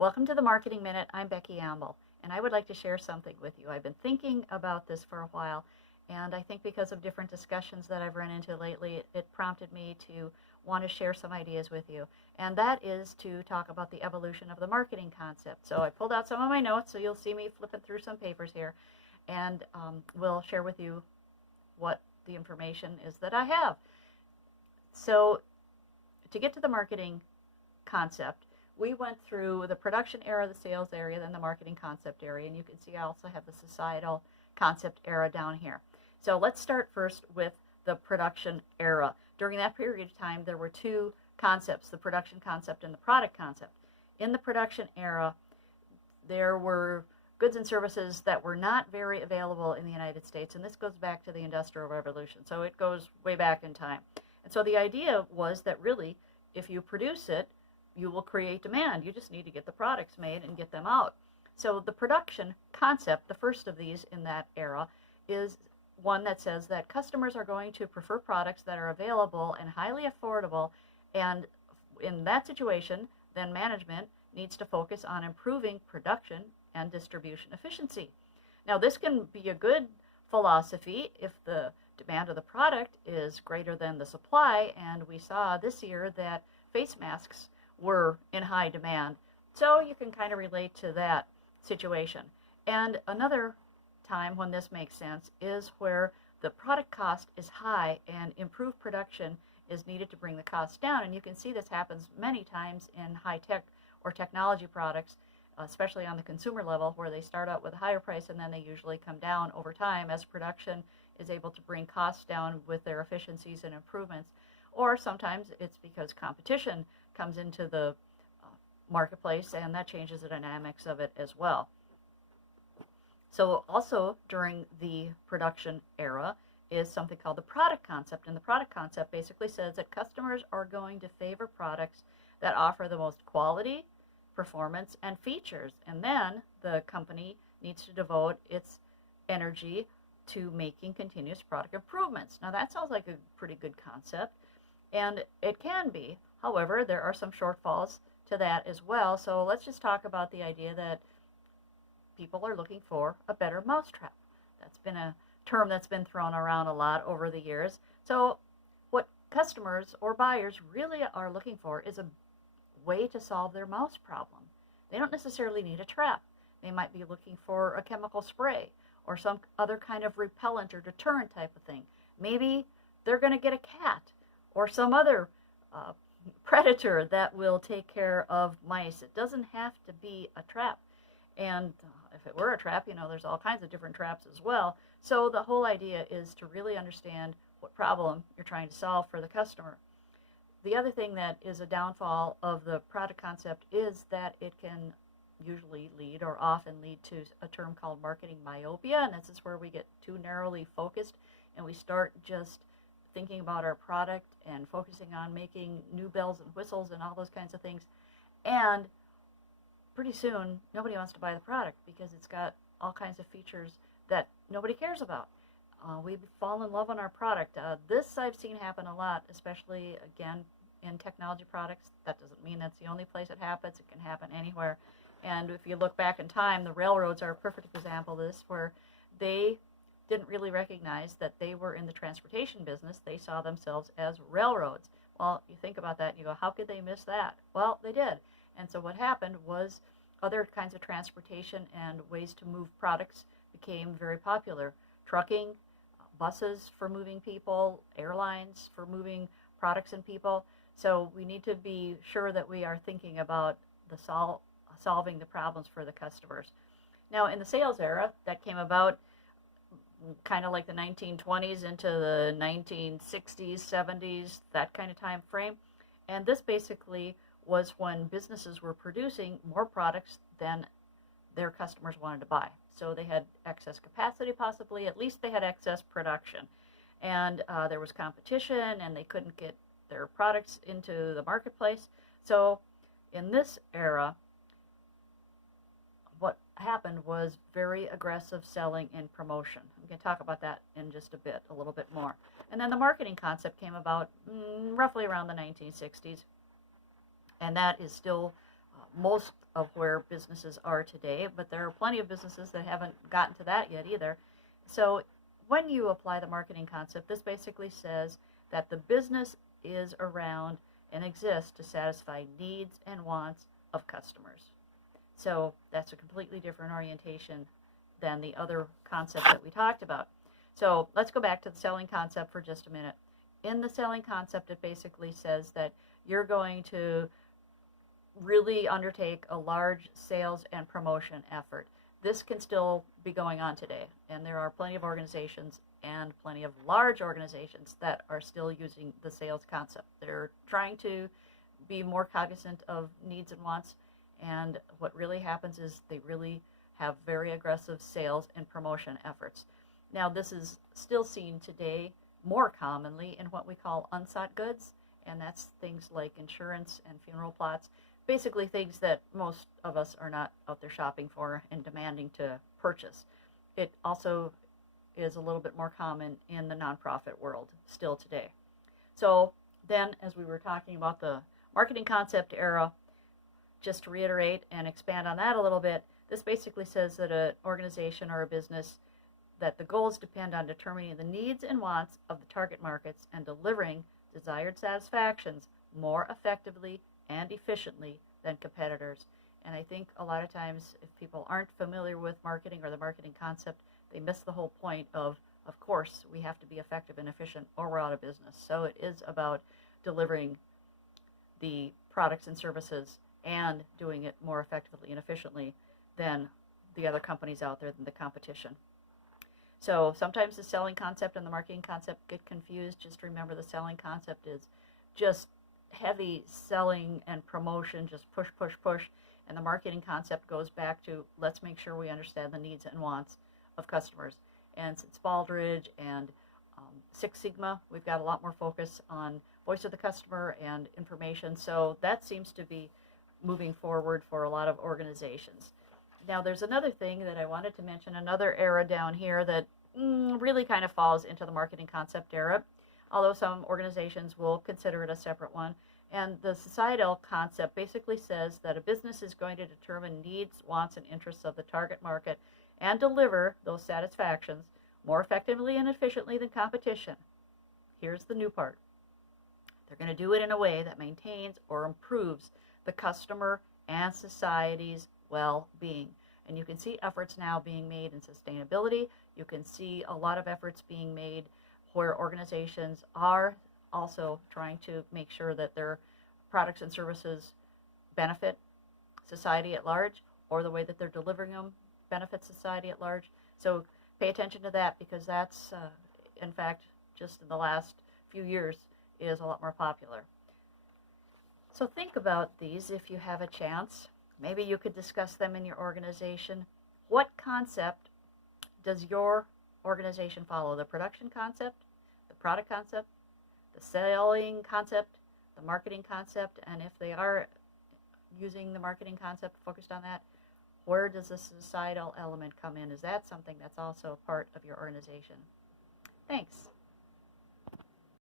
Welcome to the Marketing Minute. I'm Becky Amble, and I would like to share something with you. I've been thinking about this for a while, and I think because of different discussions that I've run into lately, it prompted me to want to share some ideas with you. And that is to talk about the evolution of the marketing concept. So I pulled out some of my notes, so you'll see me flipping through some papers here, and we'll share with you what the information is that I have. So to get to the marketing concept, we went through the production era, the sales area, then the marketing concept area, and you can see I also have the societal concept era down here. So let's start first with the production era. During that period of time, there were two concepts, the production concept and the product concept. In the production era, there were goods and services that were not very available in the United States, and this goes back to the Industrial Revolution, so it goes way back in time. And so the idea was that really, if you produce it, you will create demand. You just need to get the products made and get them out. So the production concept, the first of these in that era, is one that says that customers are going to prefer products that are available and highly affordable, and in that situation, then management needs to focus on improving production and distribution efficiency. Now, this can be a good philosophy if the demand of the product is greater than the supply, and we saw this year that face masks were in high demand. So you can kind of relate to that situation. And another time when this makes sense is where the product cost is high and improved production is needed to bring the cost down. And you can see this happens many times in high-tech or technology products, especially on the consumer level, where they start out with a higher price and then they usually come down over time as production is able to bring costs down with their efficiencies and improvements. Or sometimes it's because competition comes into the marketplace, and that changes the dynamics of it as well. So also during the production era is something called the product concept, and the product concept basically says that customers are going to favor products that offer the most quality, performance, and features, and then the company needs to devote its energy to making continuous product improvements. Now that sounds like a pretty good concept, and it can be. However, there are some shortfalls to that as well. So let's just talk about the idea that people are looking for a better mousetrap. That's been a term that's been thrown around a lot over the years. So what customers or buyers really are looking for is a way to solve their mouse problem. They don't necessarily need a trap. They might be looking for a chemical spray or some other kind of repellent or deterrent type of thing. Maybe they're going to get a cat or some other predator that will take care of mice. It doesn't have to be a trap. And if it were a trap, there's all kinds of different traps as well. So the whole idea is to really understand what problem you're trying to solve for the customer. The other thing that is a downfall of the product concept is that it can usually lead or often lead to a term called marketing myopia, and this is where we get too narrowly focused and we start just thinking about our product and focusing on making new bells and whistles and all those kinds of things. And pretty soon, nobody wants to buy the product because it's got all kinds of features that nobody cares about. We fall in love on our product. This I've seen happen a lot, especially, again, in technology products. That doesn't mean that's the only place it happens. It can happen anywhere. And if you look back in time, the railroads are a perfect example of this, where they didn't really recognize that they were in the transportation business. They saw themselves as railroads. Well, you think about that and you go, how could they miss that? Well, they did. And so what happened was other kinds of transportation and ways to move products became very popular. Trucking, buses for moving people, airlines for moving products and people. So we need to be sure that we are thinking about the solving the problems for the customers. Now, in the sales era, that came about kind of like the 1920s into the 1960s, 70s, that kind of time frame. And this basically was when businesses were producing more products than their customers wanted to buy. So they had excess capacity possibly, at least they had excess production. And there was competition and they couldn't get their products into the marketplace. So in this era, what happened was very aggressive selling and promotion. I'm going to talk about that in just a little bit more. And then the marketing concept came about roughly around the 1960s, and that is still most of where businesses are today, but there are plenty of businesses that haven't gotten to that yet either. So when you apply the marketing concept, this basically says that the business is around and exists to satisfy needs and wants of customers. So that's a completely different orientation than the other concept that we talked about. So let's go back to the selling concept for just a minute. In the selling concept, it basically says that you're going to really undertake a large sales and promotion effort. This can still be going on today, and there are plenty of organizations and plenty of large organizations that are still using the sales concept. They're trying to be more cognizant of needs and wants, and what really happens is they really have very aggressive sales and promotion efforts. Now, this is still seen today more commonly in what we call unsought goods, and that's things like insurance and funeral plots, basically things that most of us are not out there shopping for and demanding to purchase. It also is a little bit more common in the nonprofit world still today. So then, as we were talking about the marketing concept era, just to reiterate and expand on that a little bit, this basically says that an organization or a business, that the goals depend on determining the needs and wants of the target markets and delivering desired satisfactions more effectively and efficiently than competitors. And I think a lot of times if people aren't familiar with marketing or the marketing concept, they miss the whole point of course, we have to be effective and efficient or we're out of business. So it is about delivering the products and services and doing it more effectively and efficiently than the other companies out there, than the competition. So sometimes the selling concept and the marketing concept get confused. Just remember, the selling concept is just heavy selling and promotion, just push, push, push. And the marketing concept goes back to, let's make sure we understand the needs and wants of customers. And since Baldrige and Six Sigma, we've got a lot more focus on voice of the customer and information. So that seems to be moving forward for a lot of organizations. Now, there's another thing that I wanted to mention, another era down here that really kind of falls into the marketing concept era, although some organizations will consider it a separate one. And the societal concept basically says that a business is going to determine needs, wants, and interests of the target market and deliver those satisfactions more effectively and efficiently than competition. Here's the new part. They're going to do it in a way that maintains or improves the customer and society's well-being. And you can see efforts now being made in sustainability. You can see a lot of efforts being made where organizations are also trying to make sure that their products and services benefit society at large, or the way that they're delivering them benefits society at large. So pay attention to that, because that's, in fact, just in the last few years, is a lot more popular. So think about these if you have a chance. Maybe you could discuss them in your organization. What concept does your organization follow? The production concept, the product concept, the selling concept, the marketing concept? And if they are using the marketing concept, focused on that, where does the societal element come in? Is that something that's also part of your organization? Thanks.